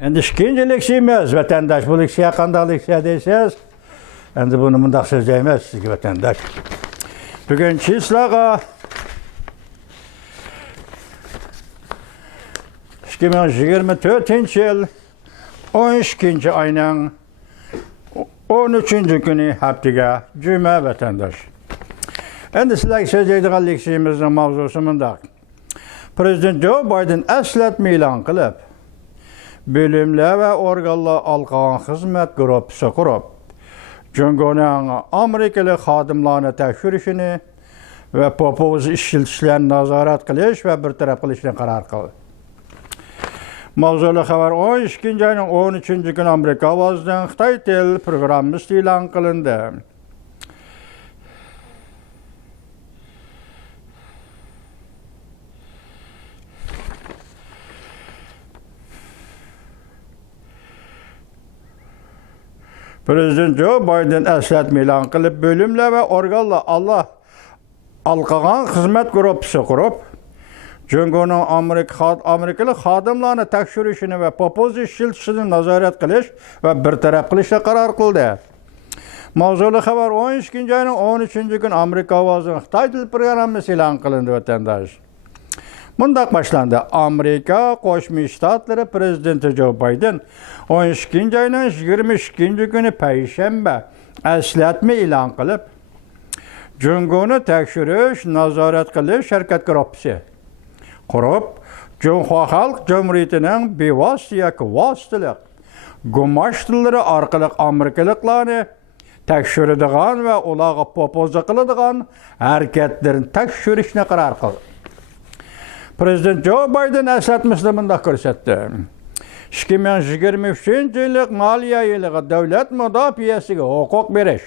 Endi ikinci leksiyamiz vatandaş bu leksiya qanday leksiya deysiz? Endi buni mundaq so'zlaymiz sizga vatandaş. Bugun chislaga 2024-yil 12 ayning 13-kuni haftaga juma vatandaş. Endi sizlarga so'zlaydigan leksiyamizning mavzusi mundaq. Prezident Joe Biden eslatma e'lon qilib, bölümler ve organlar alqan xizmat gruppasi qurib, Jungoning Amerikalik xodimlarni tekshirishini ve popuz ishchilarni nazorat qilish ve bartaraf qilishni qaror qildi. Mavzuli xabar 12 ayning 13-kuni Amerika ovozidan Xitoy til programmasi e'lon qilindi. Prezident Joe Biden eslatma e'lon qilib, bölümler ve organlar alqagan xizmat gruppasi qurib, Jungoning Amerikalik xodimlarni tekshirishini ve popuz ishchilarini nazorat qilish ve bartaraf qilishga qaror qildi. Mavzuli xabar 12 ayning 13-kuni Amerika ovozining Xitoy til programmasi e'lon qilindi vatandaş. Mundaq başlandı. Amerika Qo'shma Shtatlari prezidenti Joe Biden 12 ayning 22 kuni payshanba eslatma e'lon qilib, Jungoni tekshirish, nazorat qilish harakat gruppasi qurib, Junxo Xalq Jumhuriyatining bevosita yoki vositalik gumashtilari orqali Amerikaliklarni tekshiradigan va ularga popozza qiladigan harakatlarni tekshirishni qaror qildi. Prezident Joe Biden eslatmasida mundaq ko'rsatdi. 2023-yillik moliya yiliga davlat mudofaasiga huquq berish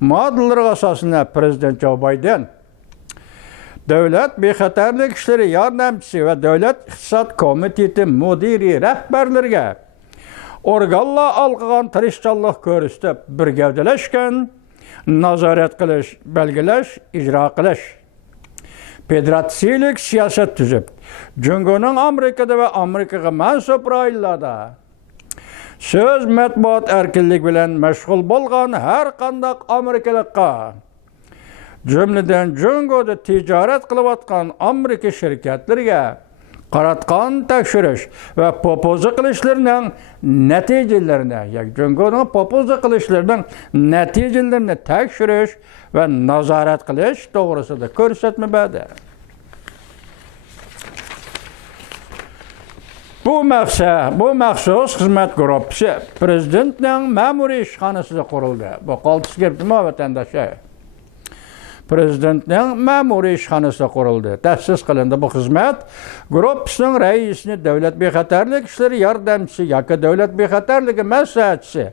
moddalariga asosida Prezident Joe Biden Davlat bexatarlik ishlari yordamchisi va Davlat iqtisod komiteti mudiri rahbarlariga organlar alqagan tirishchanlik ko'rsatib, birgavdalashgan, nazorat qilish, belgilash, ijro qilish, federatsiyalik siyosat tuzib, Jungoning Amerikada ve Amerikaga mansub rayonlarda söz matbuot erkinligi bilan mashg'ul bo'lgan har qanday Amerikalikqa, jumladan Jungoda tijorat qilayotgan Amerika shirkatlariga qaratgan tekshirish va popozza qilishlarning natijalarini, yoki Jungoning popozza qilishlarining natijalarini tekshirish ve nazorat qilish to'g'risida ko'rsatma berdi. Bu maxsus xizmat gruppasi prezidentning ma'muriy ishxonasida qurildi. Bu qaltis gapmi vatandoshlar? Prezidentning ma'muriy ishxonasida qurildi. Ta'sis qilindi. Bu xizmat gruppasining raisini davlat bexatarlik ishlari yordamchisi yoki davlat bexatarligi maslahatchisi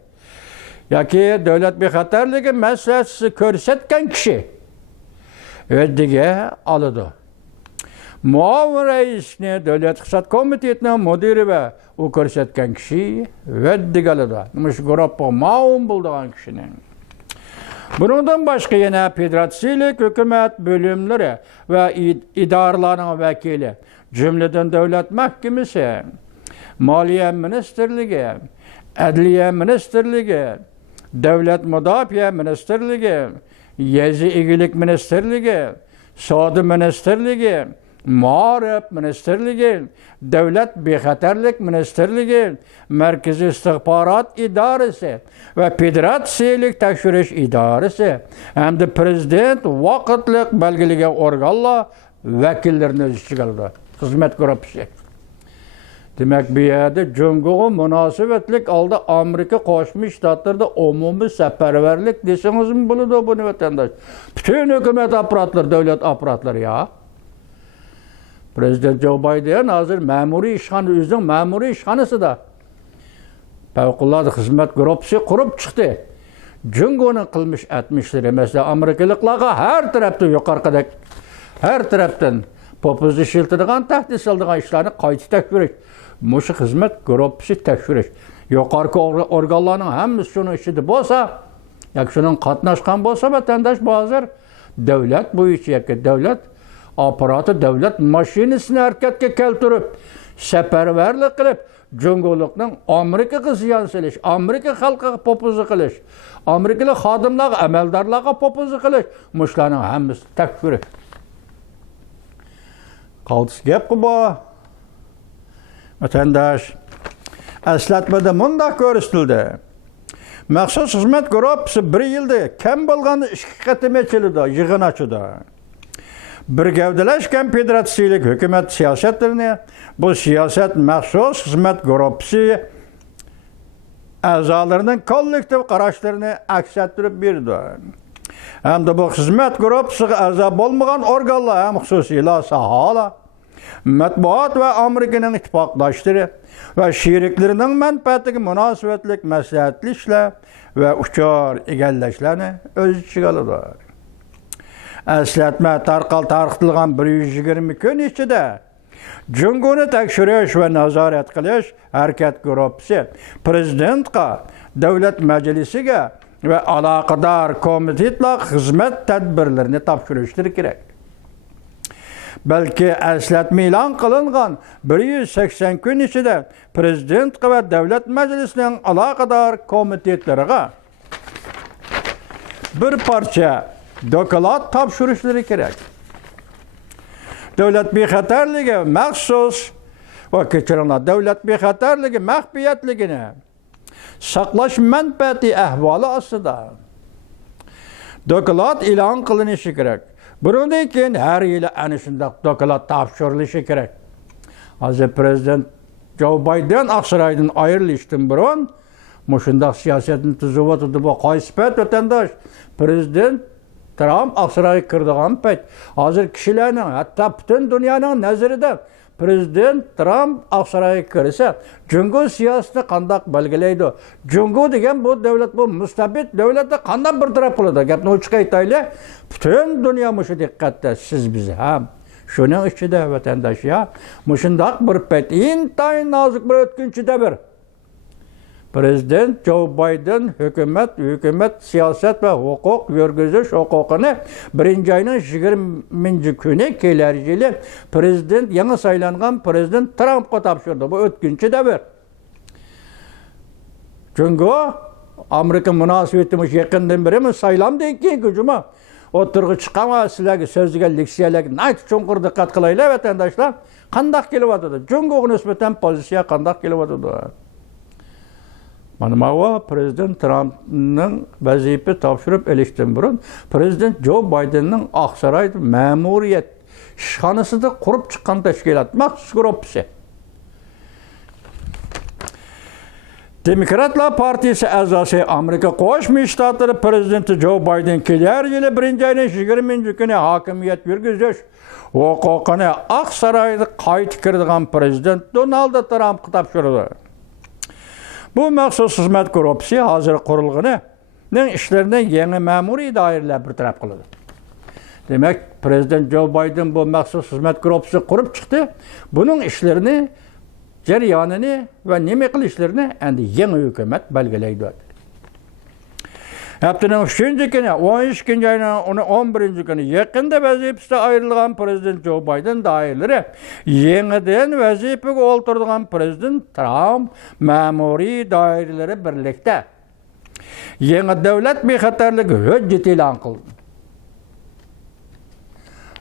yoki davlat bexatarligi maslahatchisi ko'rsatgan kishi o'ziga oladi. Muavin raisni davlat iqtisod komitetining mudiri va u ko'rsatgan kishi o'ziga oladi. Mush gruppa muavin bo'lgan kishining. Bundan başqa yana federatsiyalik hukumat bölümleri ve idoralarning vakili, jumladan davlat mahkamasi, moliya ministerligi, adliya ministerligi, davlat mudofaa ministerligi, yezi egilik ministerligi, savdo ministerligi, Ma'rif ministerligi, davlat bexatarlik ministerligi, markaziy istixborot idorasi ve federatsiyalik tekshirish idorasi hamda prezident vaqtliq belgilagan organlar vakillarini o'z ichiga oldi. Xizmat gruppasi. Demak, bu yerda Jungoga munosabatlik oldi Amerika Qo'shma Shtatlarida umumiy safarbarlik desangiz bo'ladi buni vatandosh. Bütün hukumat apparatlar, davlat apparatlari ya. Prezident Joe Biden hozir ma'muriy ishxona o'zining ma'muriy ishxonasida favqulodda xizmat gruppasi qurib chiqdi. Jungoning qilmish atmishlari, masalan, Amerikaliklarga har tarafdan yuqorqidek her tarafdan popuz ishiltirgan, tahdid soladigan ishlarni qayta tekshirish, mush xizmat gruppasi tekshirish. Yuqorqi organlarning hammasi shuni ichida bo'lsa, yoki shuning qatnashgan bo'lsa, vatandosh hozir davlat bo'yicha yoki davlat aparatı devlet maşinisini hareketga keltirib, safarbarlik qilib, Cüngolukning Amerikaga ziyon selish, Amerika xalqiga popuzi qilish, Amerikalik xodimlarga, amaldorlarga popuzi qilish, mushlarning hammasi takfiri. Qaltis gap bu. Vatandaş, eslatmada munda ko'rsatildi. Maxsus xizmat guruhi 1 yilda kam bo'lganda 2 qatim ochildi, yig'in ochdi. Bir gavdalashgan federatsiyalik hukumat siyosatlarini, bu siyosat maxsus xizmat guruhi a'zolarining kollektiv qarashlarini aks ettirib berdi. Hamda bu xizmat guruhiga a'zo bo'lmagan organlar ham xususiylar sohalar, matbuot va Amerikaning ittifoqdoshlari va sheriklarining manfaatiga munosabatlik maslahatli ishlar va uchor egallashlarni o'z ichiga oladi. Eslatma tarqatilgan 120 kun ichida Cüngoni tekshirish va nazorat qilish harakat guruhi prezidentga, davlat majlisiga va aloqador komitetlar xizmat tadbirlarini topshirishlari kerak. Balki eslatma e'lon qilingan 180 kun ichida prezident va davlat majlisining aloqador komitetlariga bir parcha doklad topshirishlari kerak. Davlat bexatarligi maxsus va kechiringlar, davlat bexatarligi maxfiyatligini saqlash manfaati ahvoli ostida doklad e'lon qilinishi kerak. Bundan keyin har yili ana shunday doklad topshirilishi kerak. Hozir prezident Joe Biden Aqsaroydan ayrilishdan burun mushundaq siyosatni tuzib o'tdi. Bu qaysi payt vatandosh? Prezident Trump Aqsaroyga kirdigan payt. Hozir kishilarning, hatto butun dunyoning nazarida prezident Trump Aqsaroyga kirsa, Cungo siyosatini qanday belgilaydi? Cungo degan bu davlat, bu mustabid davlatda qanday bir taraf qiladi? Gapni ochiq aytaylik. Butun dunyo mushu diqqatda, siz biz ham. Shuning ichida vatandosh ya, mushundaq bir payt intayin nozik bir o'tkinchida bir prezident Joe Biden hukumat siyosat va huquq yurgizish huquqini 1-oyning 20 kuni kelar yili prezident, yangi saylangan prezident Trumpga topshirdi. Bu o'tkinchi davr. Chunki Amerika munosabatimiz yaqindan beri saylandan keyingi juma o'tirg'i chiqama sizlarga so'zga leksiyalarga nayt chunqur diqqat qilaylar vatandoshlar. Qanday kelyapti? Chunkiga nisbatan pozitsiya qanday kelyapti? Mana bu prezident Trumpning vazifa topshirib elishdan burun prezident Joe Bidenning Aqsaroy ma'muriyat ishxonasida qurib chiqqan tashkilot maxsus guruhi. Demokratlar partiyasi a'zosi Amerika Qo'shma Shtatlari prezidenti Joe Biden kelar yili 1-oyning 20 kuni hokimiyat yurgizish huquqini Aqsaroyda qayta kirdigan prezident Donald Trumpga topshirdi. Bu maxsus xizmat guruhi hozir qurilganining ishlarini yangi ma'muriy doiralar bir taraf qiladi. Demak, prezident Joe Biden bu maxsus xizmat guruhini qurib chiqdi. Buning ishlarini, jarayonini va nima qilishlarini endi yangi hukumat belgilaydi. Haftaning 3-kuni, 12-oyning 11-kuni yaqinda vazifasidan ayrilgan prezident Joe Biden doiralari yangidan vazifaga o'ltirgan prezident Trump ma'muriy doiralari birlikda yangi davlat bexatarligi hujjati e'lon qildi.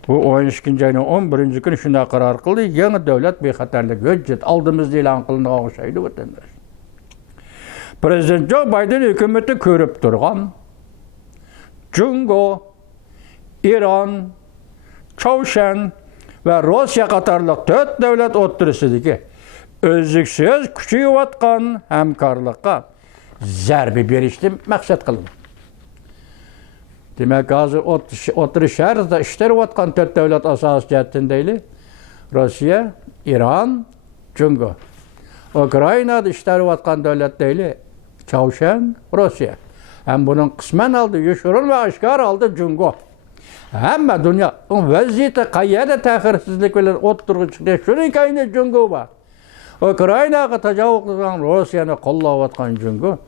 Bu 12-oyning 11-kuni shunday qaror qildi, yangi davlat bexatarligi hujjat oldimizda e'lon qilingan o'xshaydi vatandosh. Prezident Joe Biden hukumati ko'rib turgan Cungo, İran, Çavşan va Rossiya qatorliq 4 davlat o'rtasidagi o'zliksiz kuchayayotgan hamkorlikqa zarba berishni maqsad qildi. Demak, hozir o'tirishlarda ishlayotgan 4 davlat asos jihatdan Rossiya, İran, Cungo. Ukrainada ishlayotgan davlat Çavşan, Rossiya. Hem bunun qisman aldı, yoshirin va oshkor aldı Cungo. Hamma dunyo vaziyati qayerda ta'xirsizlik bilan o'tirib chiqdi. Shuning kayni Cungo bor. Ukrainaga tajovuz qilgan Rossiyani qo'llayotgan Cungo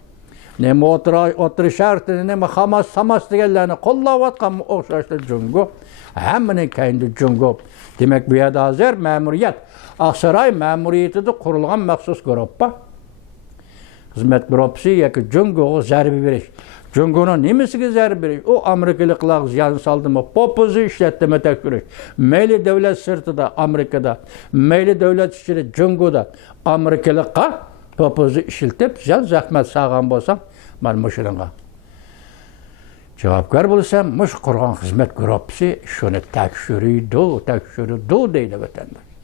neme o'tirish shartini, neme Hamas deganlarni qo'llayotgan o'xshashli jungo. Hammaning kayndi jungo. Demak, bu yerda hozir ma'muriyat, Aqsaray ma'muriyatida qurilgan maxsus guruhpa. Xizmat guruhi yoki jungoga zarba berish. Jungoning nimasiga zarba berish? O Amerikaliklar ziyon soldimi? Popuzni ishlatdimi tekshirish. Mayli davlat sirtida Amerikada, mayli davlat ichida jungoda Amerikalikqa popuzni ishlatib, zahmat sağgan bo'lsam, men mushunga javobgar bo'lsam, mush qurgan xizmat guruhi shuni tekshirdi deydi vatandosh.